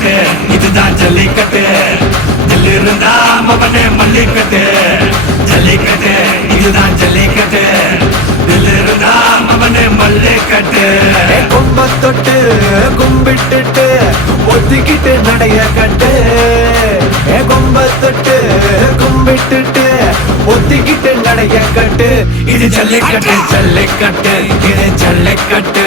ஜல்லிக்கட்டு இதுதான் ஜல்லிக்கட்டு. தில்லு இருந்தா மவனே மல்லிக்கட்டு. ஜல்லிக்கட்டு இதுதான் ஜல்லிக்கட்டு. தில்லு இருந்தா மவனே மல்லிக்கட்டு கும்ப தொட்டு கும்பிட்டுட்டு ஒத்திக்கிட்டு நடைய கட்டு. ஏ கும்ப தொட்டு கும்பிட்டுட்டு ஒத்திக்கிட்டு நடைய கட்டு. இது ஜல்லிக்கட்டு ஜல்லிக்கட்டு இது ஜல்லிக்கட்டு.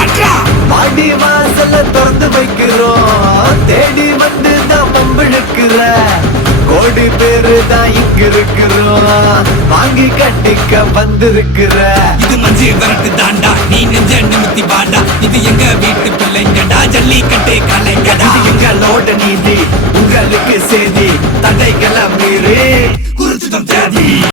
அட்ரா மாடி வாசல்ல திறந்து வைக்கிறோம். கோடி பேரு தான் இங்க இருக்கிறோம். வாங்கி கட்டிக்க வந்திருக்கிற. இது மஞ்சள் விரட்டு தாண்டா. நீ நெஞ்ச நிமித்தி பாண்டா இது எங்க வீட்டு பிள்ளைங்கடா. ஜல்லிக்கட்டு கலைஞடா இது எங்க லோட நீதி? உங்களுக்கு செய்தி தடைகளை மீறி. குறிச்சிடம் தேதி